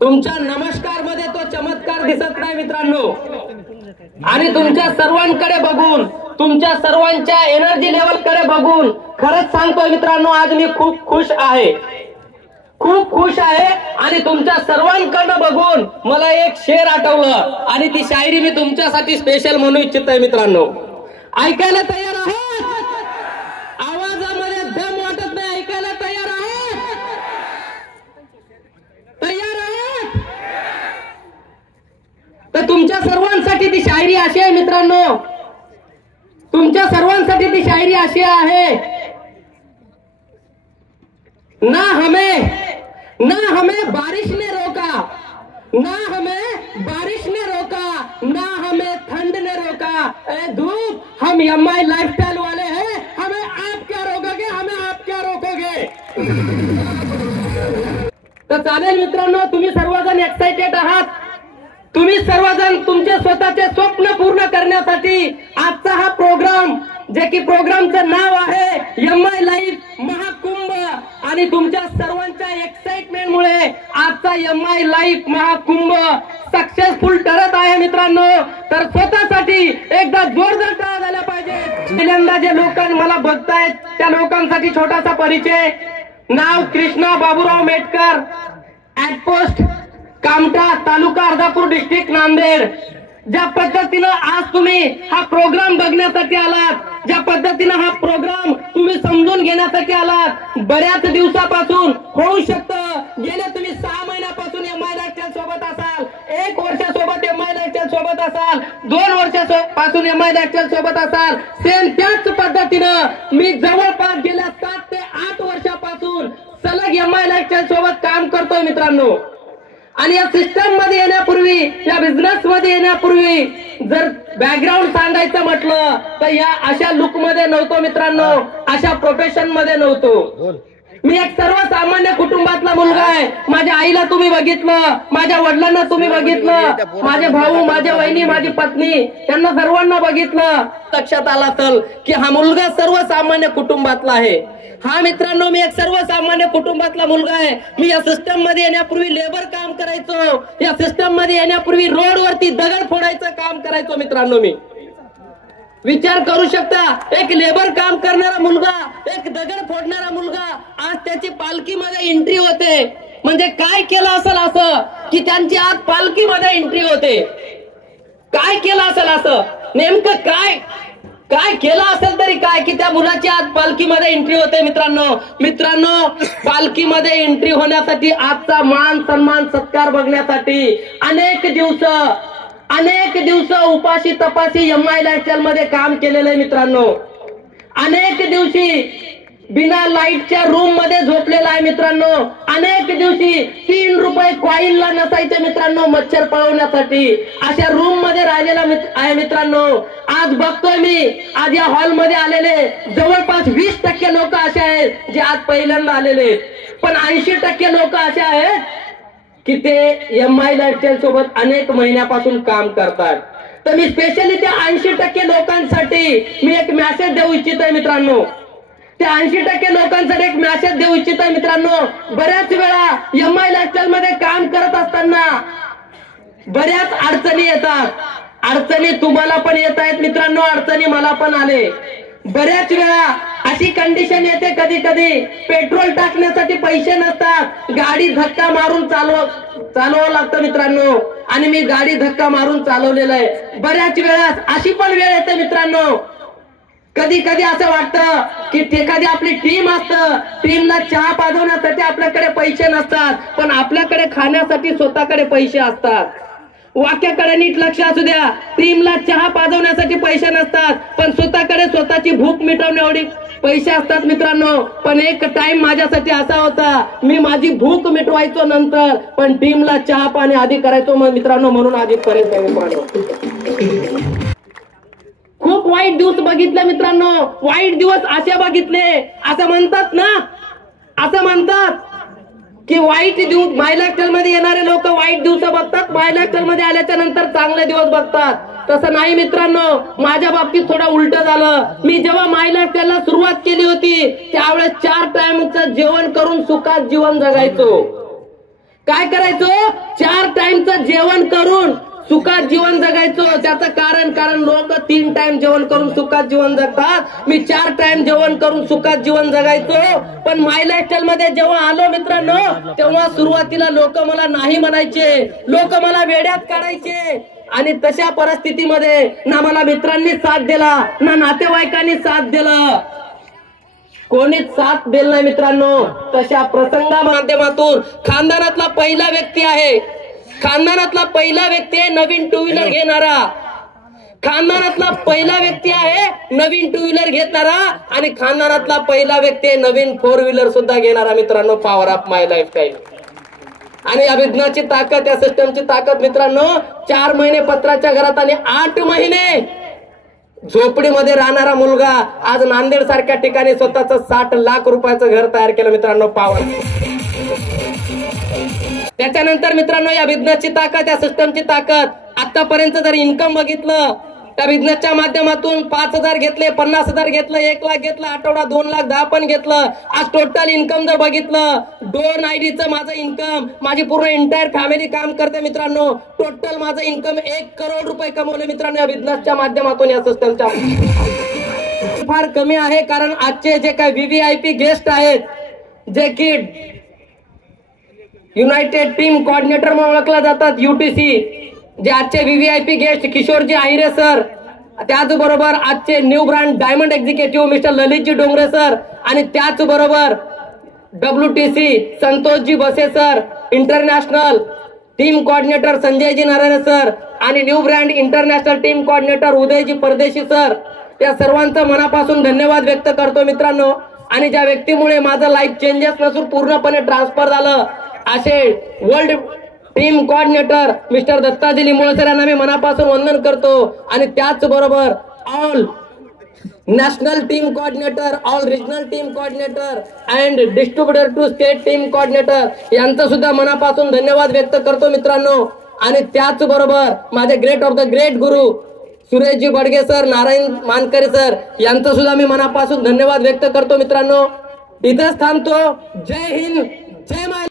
तुमच्या नमस्कार मध्ये तो चमत्कार दिसत नाही मित्रांनो। आणि तुमच्या सर्वांकडे बघून, तुमच्या सर्वांच्या एनर्जी लेवल कडे बघून खरंच सांगतोय मित्रांनो, आज मी खूप खुश आहे, खूप खुश आहे। आणि तुमच्या सर्वांकडे बघून मला एक शेर आठवलं आणि ती शायरी मी तुमच्यासाठी स्पेशल म्हणू इच्छितोय मित्रांनो। ऐकायला तयार आहात? आवाजामध्ये दम वाटत नाही, ऐकायला तयार आहात? तयार आहात? तर तुमच्या सर्वांसाठी ती शायरी अशी आहे मित्रांनो, तुमच्या सर्वांसाठी ती शायरी अशी आहे, ना हमें बारिश ने रोका, ना हमें बारिश ने रोका, ना हमें ठंड ने रोका, ए धूप हम एमआई लाइफस्टाइल वाले हैं, हमें आप क्या रोकोगे, हमें आप क्या रोकोगे। तर चालेल मित्रांनो, तुम्ही सर्वजण एक्साइटेड आहात, तुम्ही सर्वजण तुमचे स्वतःचे स्वप्न पूर्ण करण्यासाठी आजचा हा प्रोग्राम, जे की प्रोग्रामचं नाव आहे एमआई लाईफ महाकुंभ, आणि तुमच्या सर्वांच्या एक्साइटमेंट मुळे आजचा एमआई लाईफ महाकुंभ सक्सेसफुल ठरत आहे मित्रांनो। तर स्वतःसाठी एकदा जोरदार टाळ्या झाल्या पाहिजे। पहिल्यांदा जे लोक मला बघतायत त्या लोकांसाठी छोटासा परिचय। नाव Krishna Baburao Metkar, at post Kamtha, taluka Ardhapur, district Nanded. ज्या पद्धतीनं आज तुम्ही हा प्रोग्राम बघण्यासाठी आलात, ज्या पद्धतीनं हा प्रोग्राम तुम्ही समजून घेण्यासाठी आलात, बऱ्याच दिवसापासून होऊ शकतं गेले तुम्ही 6 महिन्यापासून एमआई लाईफस्टाईल सोबत असाल, 1 वर्षासोबत एमआई लाईफस्टाईल सोबत असाल, 2 वर्षापासून एमआई लाईफस्टाईल सोबत असाल, सेम त्याच पद्धतीनं मी जवळपास गेल्या 7 ते 8 वर्षापासून सलग एमआई लाईफस्टाईल सोबत काम करतोय मित्रांनो। आणि या सिस्टम मध्ये येण्यापूर्वी, या बिझनेस मध्ये येण्यापूर्वी जर बॅकग्राऊंड सांगायचं म्हटलं तर या अशा लुक मध्ये नव्हतो मित्रांनो, अशा प्रोफेशन मध्ये नव्हतो। मी एक सर्वसामान्य कुटुंबातला मुलगा आहे। माझ्या आईला तुम्ही बघितलं, माझ्या वडिलांना तुम्ही बघितलं, माझे भाऊ, माझ्या वहिनी, माझी पत्नी, त्यांना सर्वांना बघितलं। लक्षात आला असेल की हा मुलगा सर्वसामान्य कुटुंबातला आहे। हा मित्रांनो, मी एक सर्वसामान्य कुटुंबातला मुलगा आहे। मी या सिस्टम मध्ये येण्यापूर्वी लेबर काम करायचो, या सिस्टम मध्ये येण्यापूर्वी रोडवरती दगड फोडायचं काम करायचो मित्रांनो। मी विचार करू शकता, एक लेबर काम करणारा मुलगा, एक दगड फोडणारा मुलगा आज त्याची पालखीमध्ये एंट्री होते, म्हणजे काय केलं असेल असं की त्यांची आज पालखीमध्ये एंट्री होते। काय केलं असेल असं, नेमकं काय केलं असेल तरी काय की त्या मुलाची आज पालखीमध्ये एंट्री होते मित्रांनो। पालखीमध्ये एंट्री होण्यासाठी, आजचा मान सन्मान सत्कार बघण्यासाठी अनेक दिवस उपाशी तपासी एमआई लाईफस्टाईल मध्ये काम केलेलं आहे मित्रांनो। अनेक दिवशी बिना लाईटच्या रूम मध्ये झोपलेला आहे मित्रांनो। अनेक दिवशी 3 रुपये कॉईनला नसायचे मित्रांनो मच्छर पळवण्यासाठी, अशा रूम मध्ये राहिलेला आहे मित्रांनो। आज बघतोय मी, आज या हॉल मध्ये आलेले जवळपास 20% लोक असे आहेत जे आज पहिल्यांदा आलेले, पण 80% लोक असे आहेत की ते एमआई लाईफस्टाईल सोबत अनेक महिन्यापासून काम करतात। तर मी स्पेशली त्या 80% लोकांसाठी मी एक मेसेज देऊ इच्छितोय मित्रांनो। त्या 80% लोकांसाठी एक मेसेज देऊ इच्छितोय मित्रांनो। बऱ्याच वेळा एमआई लाईफस्टाईल मध्ये काम करत असताना बऱ्याच अडचणी येतात, अडचणी तुम्हाला पण येत आहेत मित्रांनो, अडचणी मला पण आले। बऱ्याच वेळा अशी कंडिशन येते, कधी कधी पेट्रोल टाकण्यासाठी पैसे नसतात, गाडी धक्का मारून चालवावं लागतं मित्रांनो। आणि मी गाडी धक्का मारून चालवलेलं आहे। बऱ्याच वेळा अशी पण वेळ येते मित्रांनो, कधी कधी असं वाटतं की एखादी आपली टीम असतं, टीमला चहा पाजवण्यासाठी आपल्याकडे पैसे नसतात, पण आपल्याकडे खाण्यासाठी स्वतःकडे पैसे असतात। वाक्याकडे नीट लक्ष असू द्या, टीमला चहा पाजवण्यासाठी पैसे नसतात, पण स्वतःकडे स्वतःची भूक मिटवण्या एवढी पैसे असतात मित्रांनो। पण एक टाइम माझ्यासाठी असा होता, मी माझी भूक मिटवायचो नंतर, पण टीमला चहा पाणी आधी करायचो मित्रांनो, म्हणून आधी खूप वाईट दिवस बघितले मित्रांनो, वाईट दिवस असे बघितले, असं म्हणतात ना, असं म्हणतात की वाईट दिवस एमआई लाईफस्टाईल मध्ये येणारे लोक वाईट दिवस बघतात, एमआई लाईफस्टाईल मध्ये आल्याच्या नंतर चांगले दिवस बघतात। तसं नाही मित्रांनो, माझ्या बाबतीत थोडा उलट झालं। मी जेव्हा एमआई लाईफस्टाईलला सुरुवात केली होती त्यावेळेस 4 टाइमचं जेवण करून सुखात जीवन जगायचो। काय करायचो? 4 टाइमचं जेवण करून सुखात जीवन जगायचो. त्याचं कारण लोक 3 टाइम जेवण करून सुखात जीवन जगतात. मी 4 टाइम जेवण करून सुखात जीवन जगायचो. पण माय लाईफस्टाईल मध्ये जेव्हा आलो मित्रांनो, तेव्हा सुरुवातीला लोक मला नाही म्हणायचे, लोक मला वेड्यात काढायचे. आणि तशा परिस्थितीमध्ये ना मला मित्रांनी साथ दिला, ना नातेवाईकांनी साथ दिलं, कोणीच साथ दिलं नाही मित्रांनो. तशा प्रसंगा माध्यमातून खानदानातला पहिला व्यक्ती आहे, खानदानातला पहिला व्यक्ती आहे नवीन 2 व्हीलर घेणारा, खानदानातला पहिला व्यक्ती आहे नवीन 2 व्हीलर घेणारा, आणि खानदानातला पहिला व्यक्ती आहे नवीन 4 व्हीलर सुद्धा घेणारा मित्रांनो. Power of my lifestyle. आणि या विज्ञानाची ताकद, या सिस्टमची ताकद मित्रांनो, 4 महिने पत्राच्या घरात आणि 8 महिने झोपडीमध्ये राहणारा मुलगा आज नांदेड सारख्या ठिकाणी स्वतःच 60 लाख रुपयाचं घर तयार केलं मित्रांनो. पॉवर. त्याच्यानंतर मित्रांनो, या बिझनेसची ताकद, या सिस्टमची ताकद, आतापर्यंत जर इन्कम बघितलं, त्या बिझनेसच्या माध्यमातून 5,000 घेतले, 50,000 घेतलं, 1 लाख घेतलं, आठवडा 2 लाख 10 पण घेतलं. आज टोटल इन्कम जर बघितलं, 2 आयडीचं माझं इन्कम, माझी पूर्ण एंटायर फॅमिली काम करते मित्रांनो. टोटल माझं इन्कम 1 करोड रुपये कमवले मित्रांनो या बिझनेसच्या माध्यमातून, या सिस्टमच्या. फार कमी आहे, कारण आजचे जे काही VVIP गेस्ट आहेत, जे की युनायटेड टीम कोऑर्डिनेटर म्हणून ओळखला जातात, UTC, जे आजचे VVIP guest Kishorji Ahire sir, त्याचबरोबर आजचे new brand diamond executive mister Lalitji Dongre sir, आणि त्याचबरोबर WTC Santoshji Base sir, international team coordinator Sanjayji Narayan sir, आणि new brand international team coordinator Udayji Pardeshi sir, या सर्वांचं मनापासून धन्यवाद व्यक्त करतो मित्रांनो. आणि ज्या व्यक्तीमुळे माझं लाईफ चेंजेस नसून पूर्णपणे ट्रान्सफर झालं, असे world team coordinator mister Dattaji Limbole sir यांना मी मनापासून वंदन करतो. आणि त्याचबरोबर all national team coordinator, all regional team coordinator and distributor to state team coordinator यांचं सुद्धा मनापासून धन्यवाद व्यक्त करतो मित्रांनो. आणि त्याचबरोबर माझे great of the great Guru सुरेशजी Badge sir, Narayan मानकरे sir यांचं सुद्धा मी मनापासून धन्यवाद व्यक्त करतो मित्रांनो. इथेच थांबतो. जय हिंद, जय महाराष्ट्र.